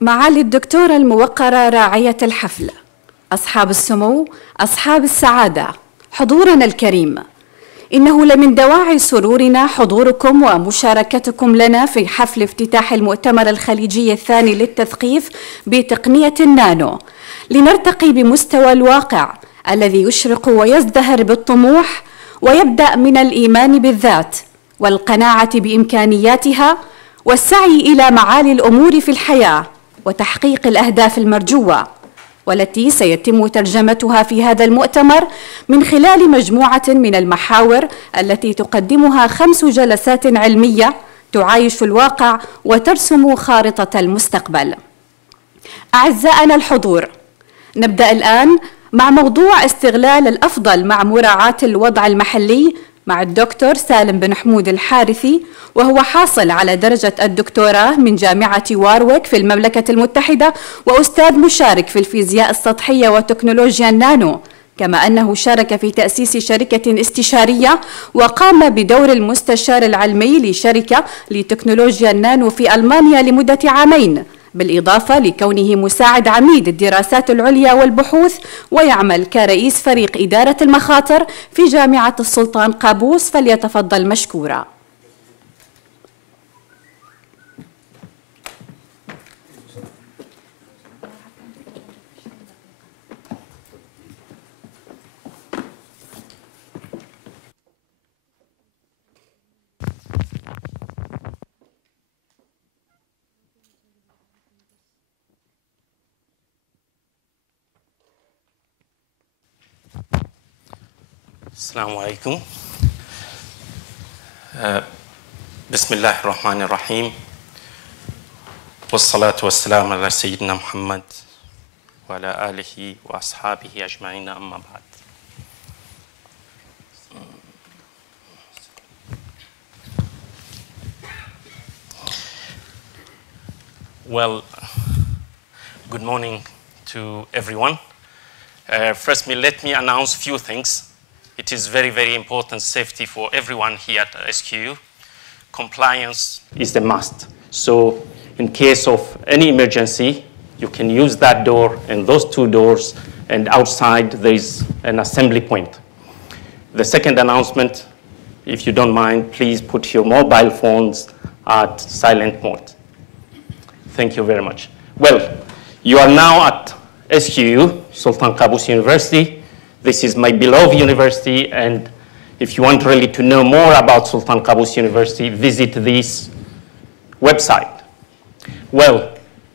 معالي الدكتورة الموقرة راعية الحفل، أصحاب السمو، أصحاب السعادة، حضورنا الكريم، إنه لمن دواعي سرورنا حضوركم ومشاركتكم لنا في حفل افتتاح المؤتمر الخليجي الثاني للتثقيف بتقنية النانو، لنرتقي بمستوى الواقع الذي يشرق ويزدهر بالطموح، ويبدأ من الإيمان بالذات والقناعة بإمكانياتها والسعي إلى معالي الأمور في الحياة وتحقيق الأهداف المرجوة، والتي سيتم ترجمتها في هذا المؤتمر من خلال مجموعة من المحاور التي تقدمها 5 جلسات علمية تعايش الواقع وترسم خارطة المستقبل. أعزائنا الحضور، نبدأ الآن مع موضوع استغلال الأفضل مع مراعاة الوضع المحلي مع الدكتور سالم بن حمود الحارثي، وهو حاصل على درجة الدكتوراه من جامعة وارويك في المملكة المتحدة، وأستاذ مشارك في الفيزياء السطحية وتكنولوجيا النانو، كما أنه شارك في تأسيس شركة استشارية وقام بدور المستشار العلمي لشركة لتكنولوجيا النانو في ألمانيا لمدة 2 عام، بالإضافة لكونه مساعد عميد الدراسات العليا والبحوث، ويعمل كرئيس فريق إدارة المخاطر في جامعة السلطان قابوس. فليتفضل مشكورا. السلام عليكم. بسم الله الرحمن الرحيم، والصلاة والسلام على سيدنا محمد وعلى آله وأصحابه أجمعين، أما بعد. Well, good morning to everyone. First, let me announce a few things. It is very, very important safety for everyone here at SQ. Compliance is a must. So in case of any emergency, you can use that door and those 2 doors, and outside there is an assembly point. The second announcement, if you don't mind, please put your mobile phones at silent mode. Thank you very much. Well, you are now at SQ, Sultan Qابوس University. This is my beloved university, and if you want really to know more about Sultan Qابوس University, visit this website. Well,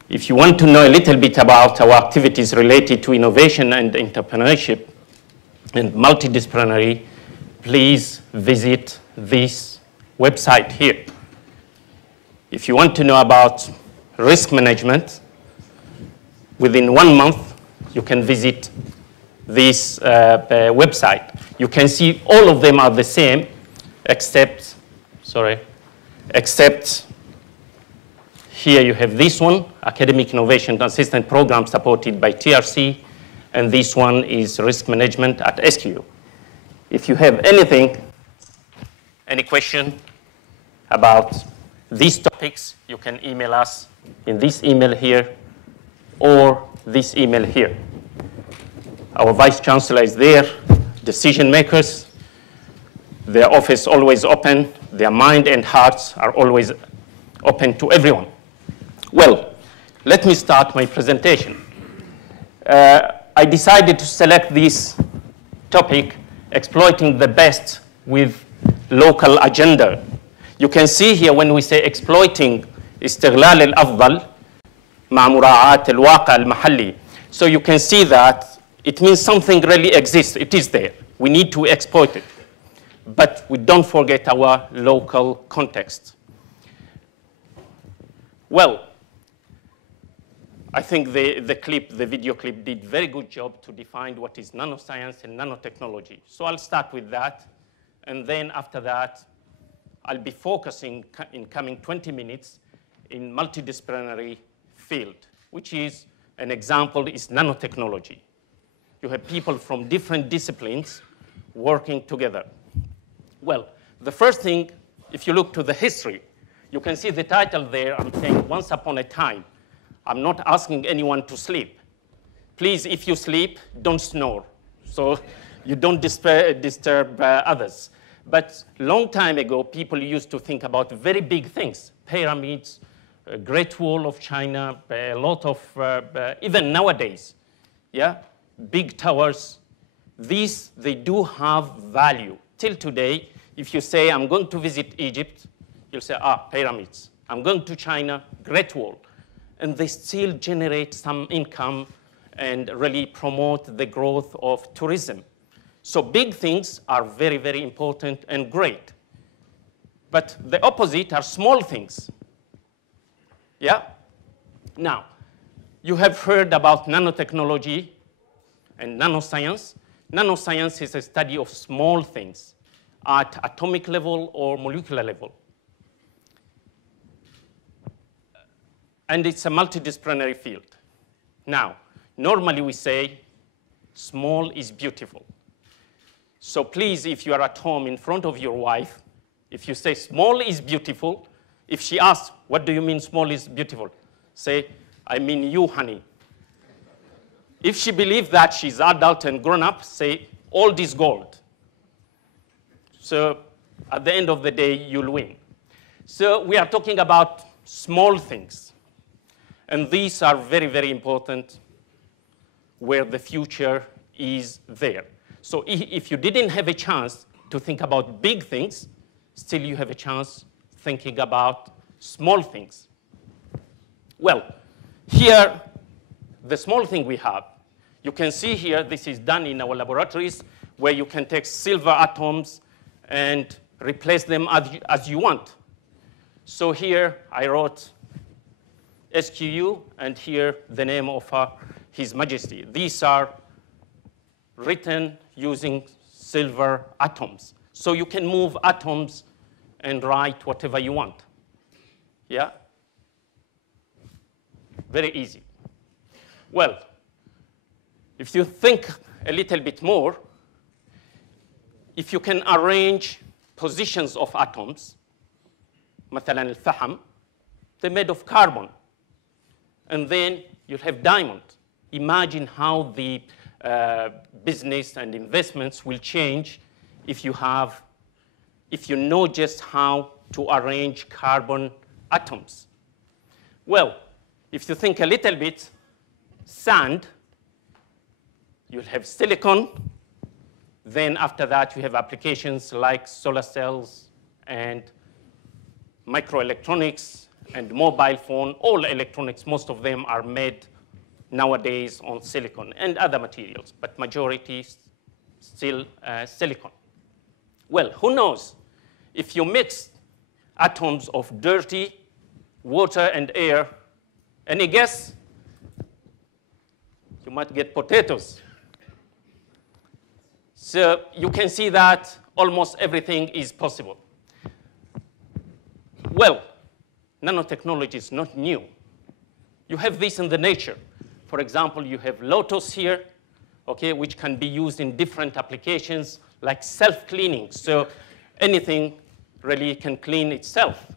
if you want to know a little bit about our activities related to innovation and entrepreneurship and multidisciplinary, please visit this website here. If you want to know about risk management, within 1 month, you can visit this website. You can see all of them are the same, except here you have this one, Academic Innovation Assistant Program supported by TRC, and this one is Risk Management at SQ. If you have anything, any question about these topics, you can email us in this email here or this email here. Our Vice Chancellor is there, decision makers, their office always open, their mind and hearts are always open to everyone. Well, let me start my presentation. I decided to select this topic, exploiting the best with local agenda. You can see here when we say exploiting استغلال الأفضل مع مراعاة الواقع المحلي. So you can see that it means something really exists. It is there. We need to exploit it. But we don't forget our local context. Well, I think the video clip did a very good job to define what is nanoscience and nanotechnology. So I'll start with that. And then after that, I'll be focusing in coming 20 minutes in multidisciplinary field, which is an example is nanotechnology. You have people from different disciplines working together. Well, the first thing, if you look to the history, you can see the title there. I'm saying once upon a time. I'm not asking anyone to sleep. Please, if you sleep, don't snore, so you don't disturb others. But long time ago, people used to think about very big things, pyramids, Great Wall of China, a lot of, even nowadays, yeah, big towers. These, they do have value. Till today, if you say, I'm going to visit Egypt, you'll say, pyramids. I'm going to China, Great Wall. And they still generate some income and really promote the growth of tourism. So big things are very, very important and great. But the opposite are small things. Yeah? Now, you have heard about nanotechnology and nanoscience. Nanoscience is a study of small things at atomic level or molecular level. And it's a multidisciplinary field. Now, normally we say small is beautiful. So please, if you are at home in front of your wife, if you say small is beautiful, if she asks, what do you mean small is beautiful? Say, I mean you, honey. If she believes that she's adult and grown up, say, old is gold. So at the end of the day, you'll win. So we are talking about small things. And these are very, very important where the future is there. So if you didn't have a chance to think about big things, still you have a chance thinking about small things. Well, here, the small thing we have, you can see here, this is done in our laboratories, where you can take silver atoms and replace them as you want. So here, I wrote SQU, and here the name of His Majesty. These are written using silver atoms. So you can move atoms and write whatever you want. Yeah? Very easy. Well, if you think a little bit more, if you can arrange positions of atoms, مثلا الفحم, they're made of carbon. And then you'll have diamond. Imagine how the business and investments will change if you know just how to arrange carbon atoms. Well, if you think a little bit, sand, you'll have silicon. Then after that, you have applications like solar cells and microelectronics and mobile phone. All electronics, most of them are made nowadays on silicon and other materials, but majority still silicon. Well, who knows? If you mix atoms of dirty water and air, any guess? You might get potatoes. So you can see that almost everything is possible. Well, nanotechnology is not new. You have this in the nature. For example, you have lotus here, okay, which can be used in different applications like self-cleaning. So anything really can clean itself.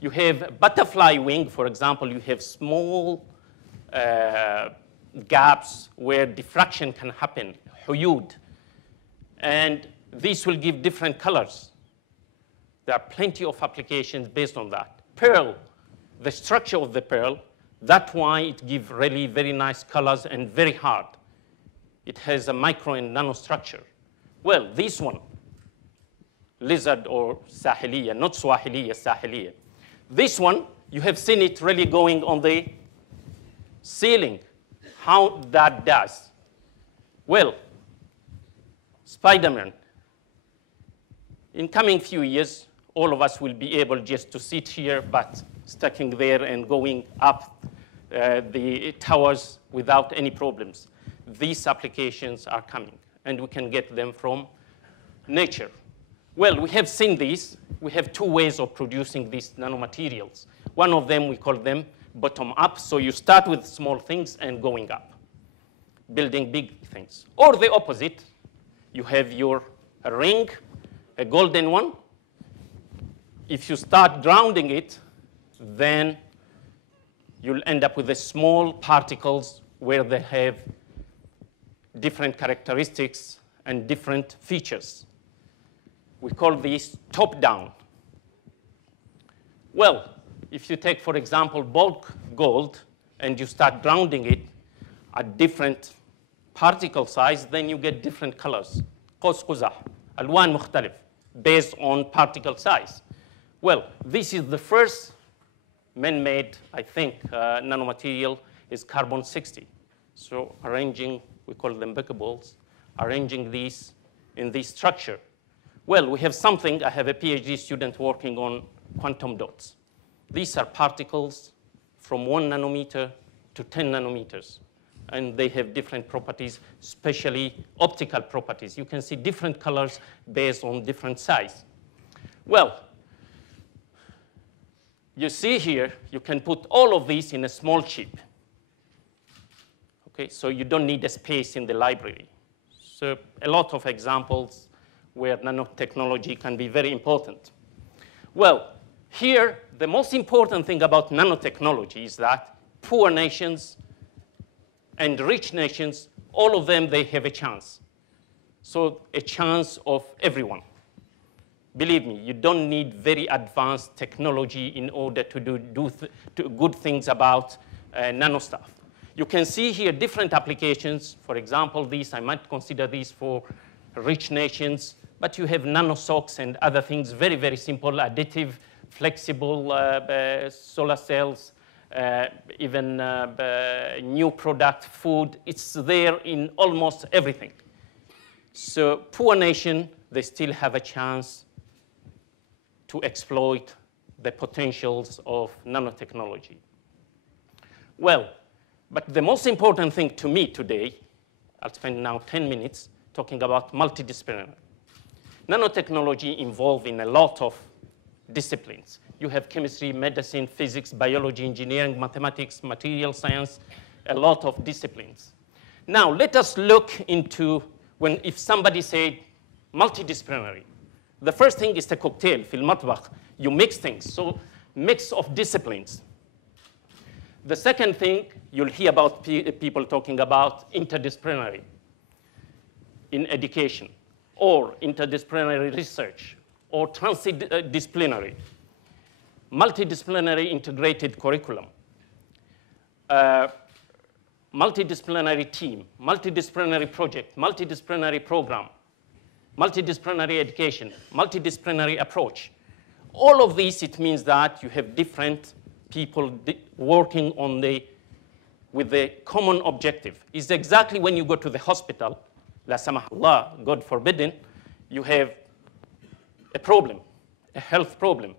You have butterfly wing, for example, you have small gaps where diffraction can happen, huyud. And these will give different colors. There are plenty of applications based on that. Pearl, the structure of the pearl, that's why it gives really very nice colors and very hard. It has a micro and nano structure. Well, this one, lizard or sahiliya, not swahiliya, sahiliya. This one, you have seen it really going on the ceiling. How that does? Well, Spider-Man. In coming few years, all of us will be able just to sit here, but stacking there and going up the towers without any problems. These applications are coming, and we can get them from nature. Well, we have seen these. We have two ways of producing these nanomaterials. One of them, we call them bottom up. So you start with small things and going up, building big things. Or the opposite, you have your ring, a golden one. If you start grounding it, then you'll end up with the small particles where they have different characteristics and different features. We call these top-down. Well, if you take, for example, bulk gold and you start grounding it at different particle size, then you get different colors. قوس قزح, ألوان مختلف, based on particle size. Well, this is the first man-made, I think, nanomaterial is carbon-60. So arranging, we call them becquerels, arranging these in this structure. Well, we have something, I have a PhD student working on quantum dots. These are particles from 1 nanometer to 10 nanometers. And they have different properties, especially optical properties. You can see different colors based on different size. Well, you see here, you can put all of these in a small chip. Okay, so you don't need a space in the library. So a lot of examples where nanotechnology can be very important. Well, here, the most important thing about nanotechnology is that poor nations and rich nations, all of them, they have a chance. So a chance of everyone. Believe me, you don't need very advanced technology in order to do good things about nano stuff. You can see here different applications. For example, these, I might consider these for rich nations, but you have nano socks and other things, very, very simple, additive, flexible solar cells, even new product, food. It's there in almost everything. So poor nation, they still have a chance to exploit the potentials of nanotechnology. Well, but the most important thing to me today, I'll spend now 10 minutes talking about multidisciplinary. Nanotechnology involved in a lot of disciplines. You have chemistry, medicine, physics, biology, engineering, mathematics, material science, a lot of disciplines. Now, let us look into if somebody said multidisciplinary. The first thing is the cocktail, في المطبخ. You mix things, so mix of disciplines. The second thing, you'll hear about people talking about interdisciplinary in education, or interdisciplinary research, or transdisciplinary, multidisciplinary integrated curriculum, multidisciplinary team, multidisciplinary project, multidisciplinary program, multidisciplinary education, multidisciplinary approach. All of these, it means that you have different people working on with the common objective. It's exactly when you go to the hospital, la samah Allah, God forbidden, you have a problem, a health problem.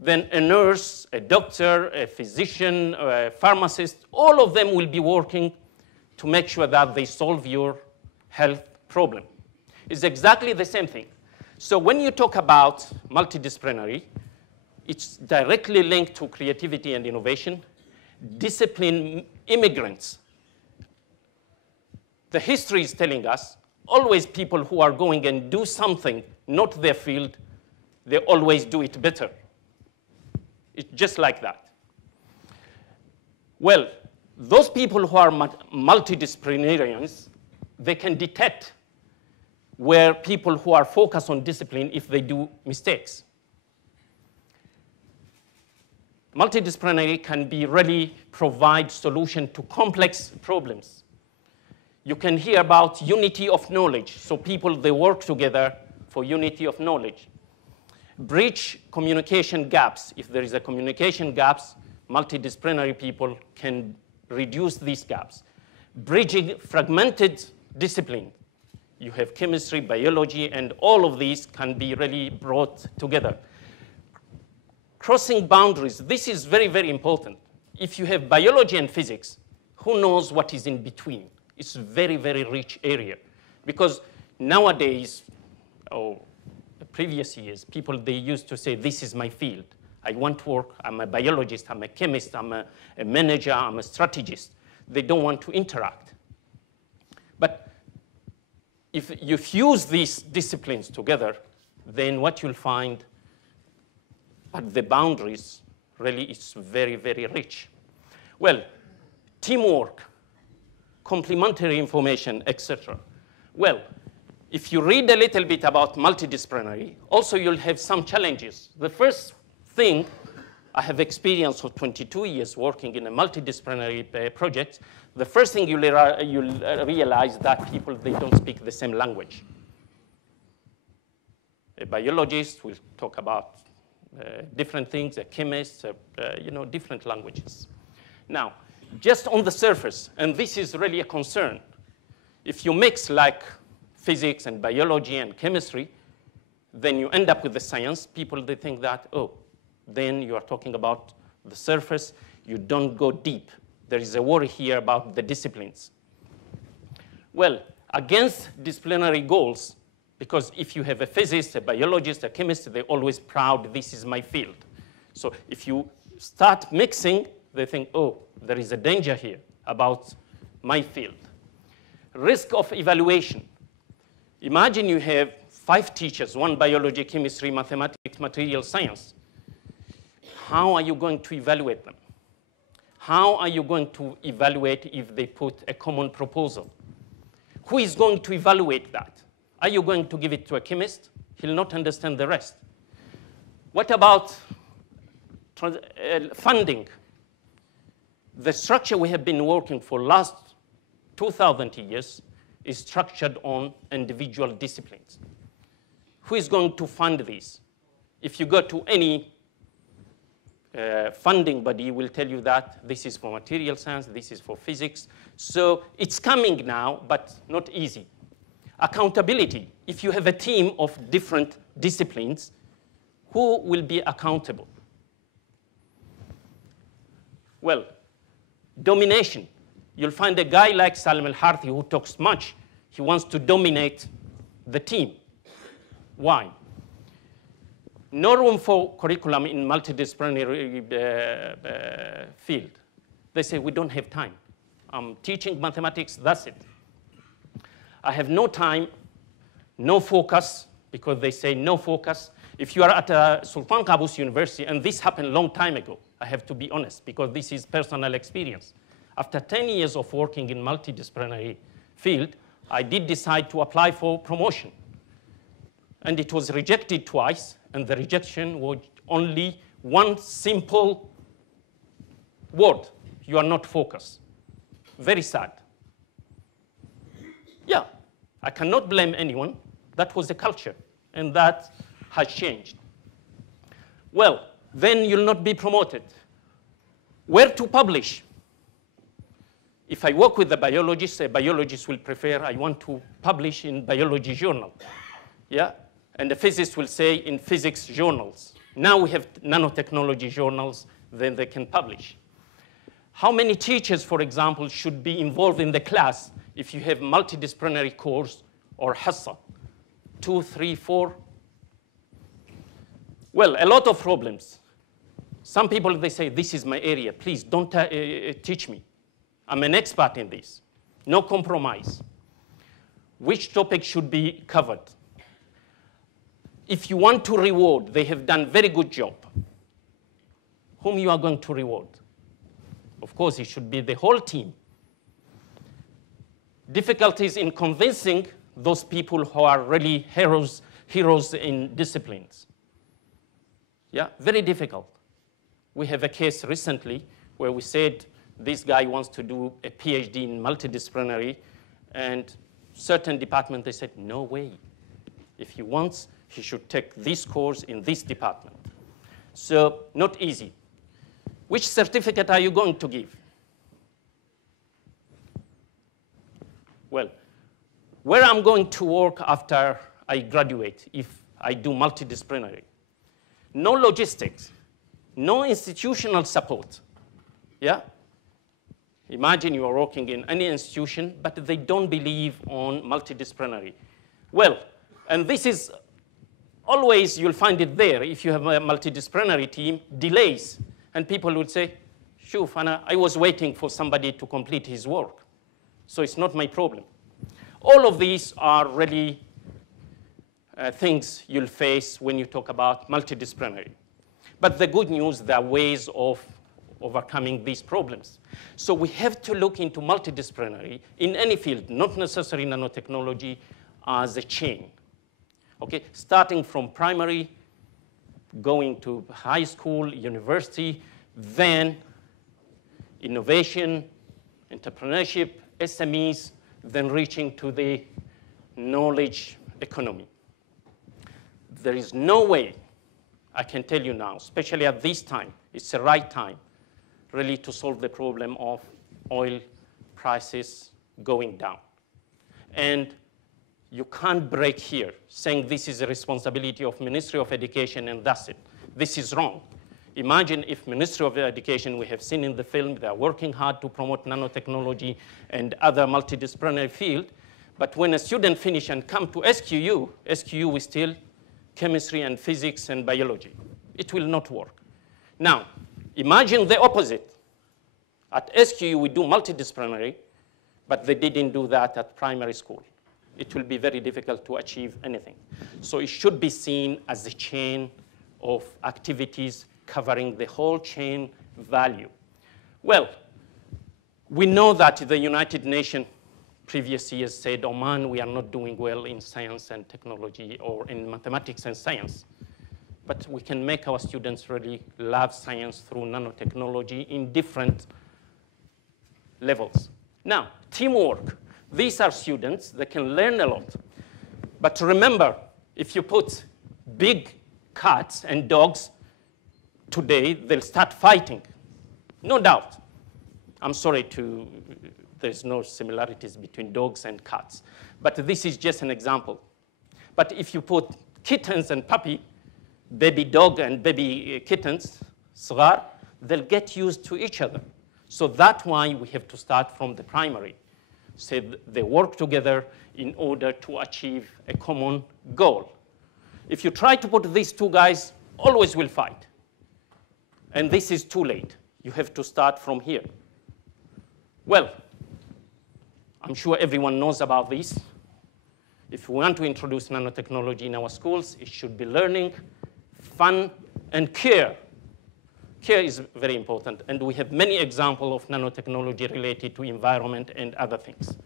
Then a nurse, a doctor, a physician, a pharmacist, all of them will be working to make sure that they solve your health problem. It's exactly the same thing. So when you talk about multidisciplinary, it's directly linked to creativity and innovation, discipline immigrants. The history is telling us always people who are going and do something, not their field, they always do it better. It's just like that. Well, those people who are multidisciplinarians, they can detect where people who are focused on discipline if they do mistakes. Multidisciplinary can really provide solution to complex problems. You can hear about unity of knowledge. So people, they work together for unity of knowledge. Bridge communication gaps. If there is a communication gaps, multidisciplinary people can reduce these gaps. Bridging fragmented discipline. You have chemistry, biology, and all of these can be really brought together. Crossing boundaries, this is very, very important. If you have biology and physics, who knows what is in between? It's a very, very rich area. Because nowadays, previous years, people, they used to say, this is my field. I want to work, I'm a biologist, I'm a chemist, I'm a manager, I'm a strategist. They don't want to interact. But if you fuse these disciplines together, then what you'll find at the boundaries really is very, very rich. Well, teamwork, complementary information, etc. Well, if you read a little bit about multidisciplinary, also you'll have some challenges. The first thing, I have experience for 22 years working in a multidisciplinary project. The first thing you'll realize that people, they don't speak the same language. A biologist will talk about different things, a chemist, different languages. Now, just on the surface, and this is really a concern, if you mix like physics and biology and chemistry, then you end up with the science. People, they think that, oh, then you are talking about the surface. You don't go deep. There is a worry here about the disciplines. Well, against disciplinary goals, because if you have a physicist, a biologist, a chemist, they're always proud, this is my field. So if you start mixing, they think, oh, there is a danger here about my field. Risk of evaluation. Imagine you have 5 teachers, 1 biology, chemistry, mathematics, material science. How are you going to evaluate them? How are you going to evaluate if they put a common proposal? Who is going to evaluate that? Are you going to give it to a chemist? He'll not understand the rest. What about funding? The structure we have been working for last 2,000 years is structured on individual disciplines. Who is going to fund these? If you go to any funding body, will tell you that this is for material science, this is for physics. So it's coming now, but not easy. Accountability. If you have a team of different disciplines, who will be accountable? Well, domination. You'll find a guy like Salim al-Harthi who talks much. He wants to dominate the team. Why? No room for curriculum in multidisciplinary field. They say, we don't have time. I'm teaching mathematics, that's it. I have no time, no focus, because they say no focus. If you are at Sultan Qابوس University, and this happened a long time ago, I have to be honest, because this is personal experience. After 10 years of working in multidisciplinary field, I did decide to apply for promotion. And it was rejected twice, and the rejection was only one simple word: you are not focused. Very sad. Yeah, I cannot blame anyone. That was the culture, and that has changed. Well, then you'll not be promoted. Where to publish? If I work with a biologist will prefer, I want to publish in biology journal. Yeah? And the physicist will say in physics journals. Now we have nanotechnology journals, then they can publish. How many teachers, for example, should be involved in the class if you have multidisciplinary course or hassa? 2, 3, 4? Well, a lot of problems. Some people, they say, this is my area. Please don't teach me. I'm an expert in this. No compromise. Which topic should be covered? If you want to reward, they have done very good job. Whom you are going to reward? Of course, it should be the whole team. Difficulties in convincing those people who are really heroes in disciplines. Yeah, very difficult. We have a case recently where we said this guy wants to do a PhD in multidisciplinary, and certain department, they said, no way. If he wants, he should take this course in this department. So not easy. Which certificate are you going to give? Well, where I'm going to work after I graduate if I do multidisciplinary? No logistics, no institutional support. Yeah? Imagine you are working in any institution, but they don't believe on multidisciplinary. Well, and this is always, you'll find it there. If you have a multidisciplinary team, delays. And people would say, shuf, I was waiting for somebody to complete his work. So it's not my problem. All of these are really things you'll face when you talk about multidisciplinary. But the good news, there are ways of overcoming these problems. So we have to look into multidisciplinary in any field, not necessarily nanotechnology, as a chain. Okay, starting from primary, going to high school, university, then innovation, entrepreneurship, SMEs, then reaching to the knowledge economy. There is no way, I can tell you now, especially at this time, it's the right time, really to solve the problem of oil prices going down. And you can't break here, saying this is a responsibility of Ministry of Education and that's it. This is wrong. Imagine if Ministry of Education, we have seen in the film, they are working hard to promote nanotechnology and other multidisciplinary field, but when a student finish and come to SQU is still chemistry and physics and biology. It will not work. Now, imagine the opposite. At SQU, we do multidisciplinary, but they didn't do that at primary school. It will be very difficult to achieve anything. So it should be seen as a chain of activities covering the whole chain value. Well, we know that the United Nations previous years said, Oman, we are not doing well in science and technology or in mathematics and science. But we can make our students really love science through nanotechnology in different levels. Now, teamwork. These are students that can learn a lot. But remember, if you put big cats and dogs today, they'll start fighting. No doubt. I'm sorry there's no similarities between dogs and cats. But this is just an example. But if you put kittens and baby dog and baby kittens, صغار, they'll get used to each other. So that's why we have to start from the primary. So they work together in order to achieve a common goal. If you try to put these two guys, always will fight. And this is too late. You have to start from here. Well, I'm sure everyone knows about this. If we want to introduce nanotechnology in our schools, it should be learning, fun, and care. Care is very important, and we have many examples of nanotechnology related to environment and other things.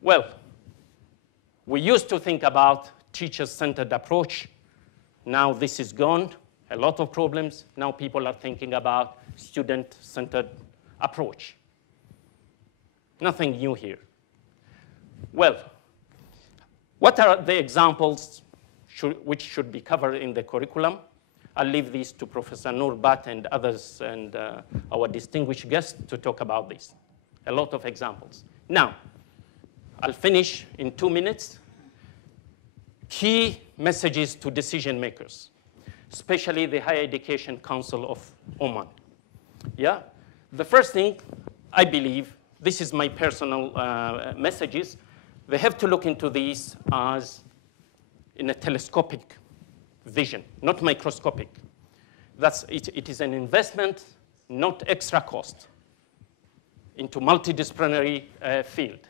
Well, we used to think about teacher-centered approach. Now this is gone, a lot of problems. Now people are thinking about student-centered approach. Nothing new here. Well, what are the examples which should be covered in the curriculum? I'll leave these to Professor Noor Bat and others and our distinguished guests to talk about this. A lot of examples. Now, I'll finish in 2 minutes. Key messages to decision makers, especially the Higher Education Council of Oman. Yeah? The first thing, I believe, this is my personal messages, they have to look into these as in a telescopic vision, not microscopic. It is an investment, not extra cost, into multidisciplinary field.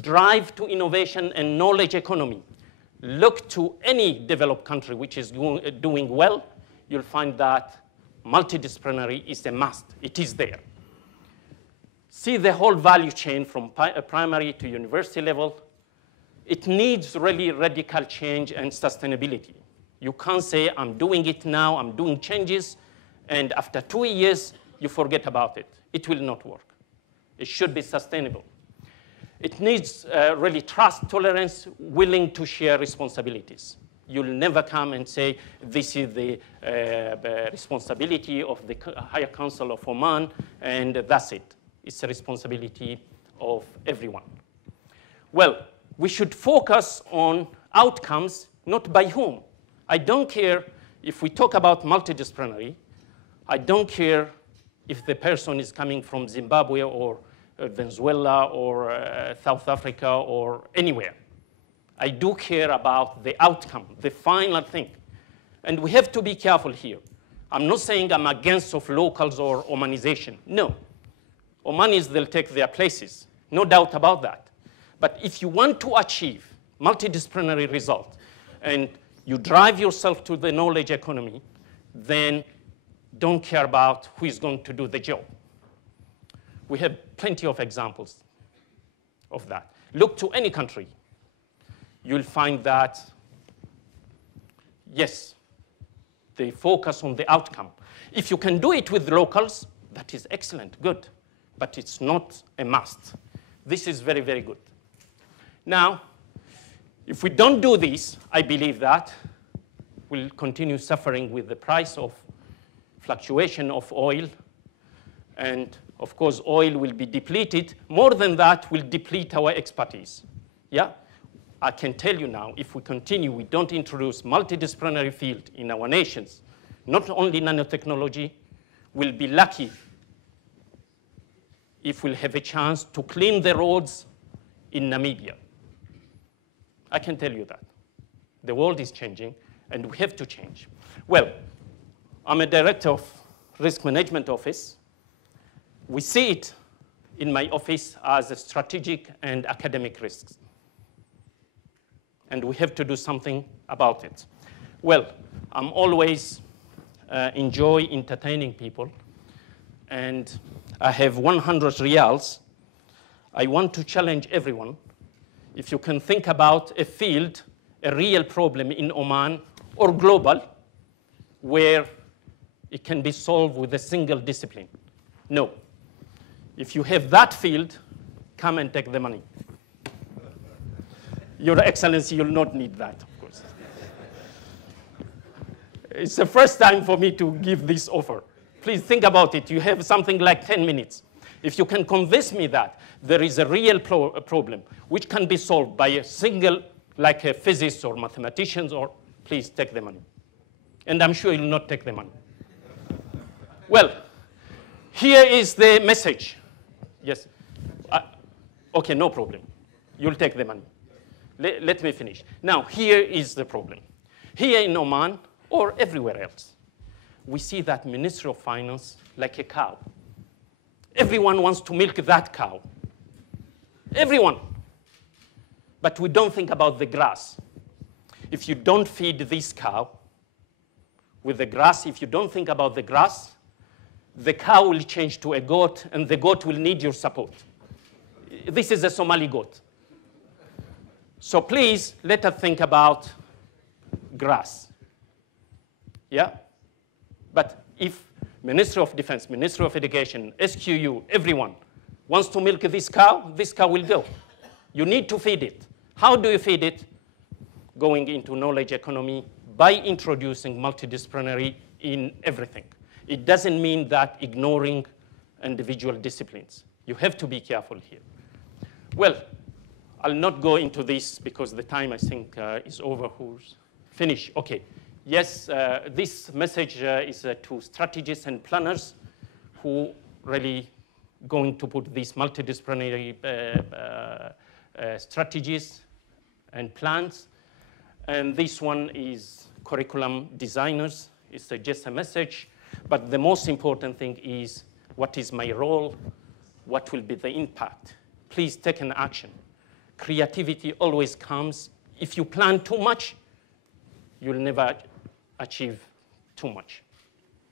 Drive to innovation and knowledge economy. Look to any developed country which is doing well, you'll find that multidisciplinary is a must. It is there. See the whole value chain from primary to university level. It needs really radical change and sustainability. You can't say, I'm doing it now, I'm doing changes, and after 2 years, you forget about it. It will not work. It should be sustainable. It needs really trust, tolerance, willing to share responsibilities. You'll never come and say, this is the responsibility of the Higher Council of Oman, and that's it. It's a responsibility of everyone. Well, we should focus on outcomes, not by whom. I don't care if we talk about multidisciplinary. I don't care if the person is coming from Zimbabwe or Venezuela or South Africa or anywhere. I do care about the outcome, the final thing. And we have to be careful here. I'm not saying I'm against of locals or Omanization. No. Omanis, they'll take their places. No doubt about that. But if you want to achieve multidisciplinary result and you drive yourself to the knowledge economy, then don't care about who is going to do the job. We have plenty of examples of that. Look to any country. You'll find that, yes, they focus on the outcome. If you can do it with locals, that is excellent, good, but it's not a must. This is very, very good. Now, if we don't do this, I believe that we'll continue suffering with the price of fluctuation of oil, and of course, oil will be depleted. More than that, will deplete our expertise. Yeah? I can tell you now, if we continue, we don't introduce multidisciplinary field in our nations, not only nanotechnology, we'll be lucky if we'll have a chance to clean the roads in Namibia. I can tell you that. The world is changing, and we have to change. Well, I'm a director of risk management office. We see it in my office as a strategic and academic risks. And we have to do something about it. Well, I'm always enjoy entertaining people. And I have 100 reals. I want to challenge everyone. If you can think about a field, a real problem in Oman or global, where it can be solved with a single discipline. No. If you have that field, come and take the money. Your Excellency, you'll not need that, of course. It's the first time for me to give this offer. Please think about it. You have something like 10 minutes. If you can convince me that there is a real problem which can be solved by a single, like a physicist or mathematicians, or please take the money. And I'm sure you'll not take the money. Well, here is the message. Yes. Okay, no problem. You'll take the money. Let me finish. Now, here is the problem. Here in Oman, or everywhere else, we see that Ministry of Finance like a cow. Everyone wants to milk that cow. Everyone. But we don't think about the grass. If you don't feed this cow with the grass, if you don't think about the grass, the cow will change to a goat, and the goat will need your support. This is a Somali goat. So please, let us think about grass. Yeah? But if Ministry of Defense, Ministry of Education, SQU, everyone wants to milk this cow will go. You need to feed it. How do you feed it? Going into knowledge economy by introducing multidisciplinary in everything. It doesn't mean that ignoring individual disciplines. You have to be careful here. Well, I'll not go into this because the time, I think, is over. Who's finished? OK. Yes, this message is to strategists and planners who really going to put these multidisciplinary strategies and plans. And this one is curriculum designers. It's just a message. But the most important thing is, what is my role? What will be the impact? Please take an action. Creativity always comes. If you plan too much, you'll never achieve too much.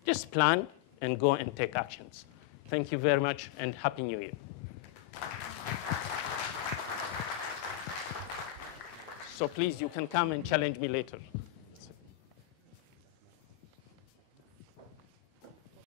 Just plan and go and take actions. Thank you very much, and Happy New Year. So please, you can come and challenge me later.